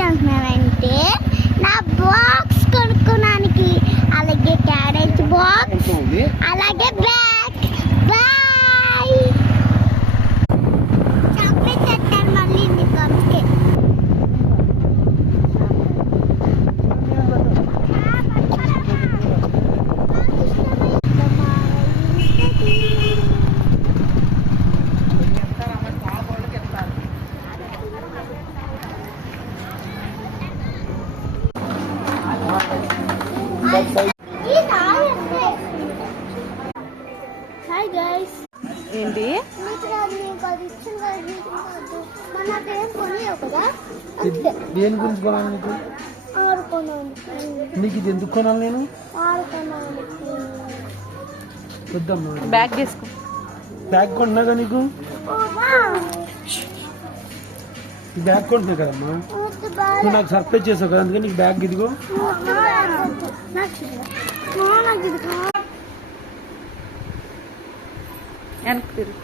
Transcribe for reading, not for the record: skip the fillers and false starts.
ఎక్కడికి వెళ్తున్నానంటే నా బాక్స్ కొనుక్కోడానికి, అలాగే క్యారేజ్ బాక్స్, అలాగే బ్యాగ్. బాయ్. చంపేసేస్తాను మళ్ళీ ఇంటికి వచ్చి. Hi guys. ఏంటి దేని గురించి కొనాలి నీకు? నీకు ఇది ఎందుకు కొనాలి నేను? వద్దమ్మా, బ్యాగ్ తీసుకో. బ్యాగ్ కొన్నాగా నీకు? ఈ బ్యాగ్ కొంటున్నా కదమ్మా, నువ్వు నాకు సర్ప్రైజ్ చేసావు కదా, అందుకని నీకు బ్యాగ్ ఇదిగో. వెనక్కి తిరుగు.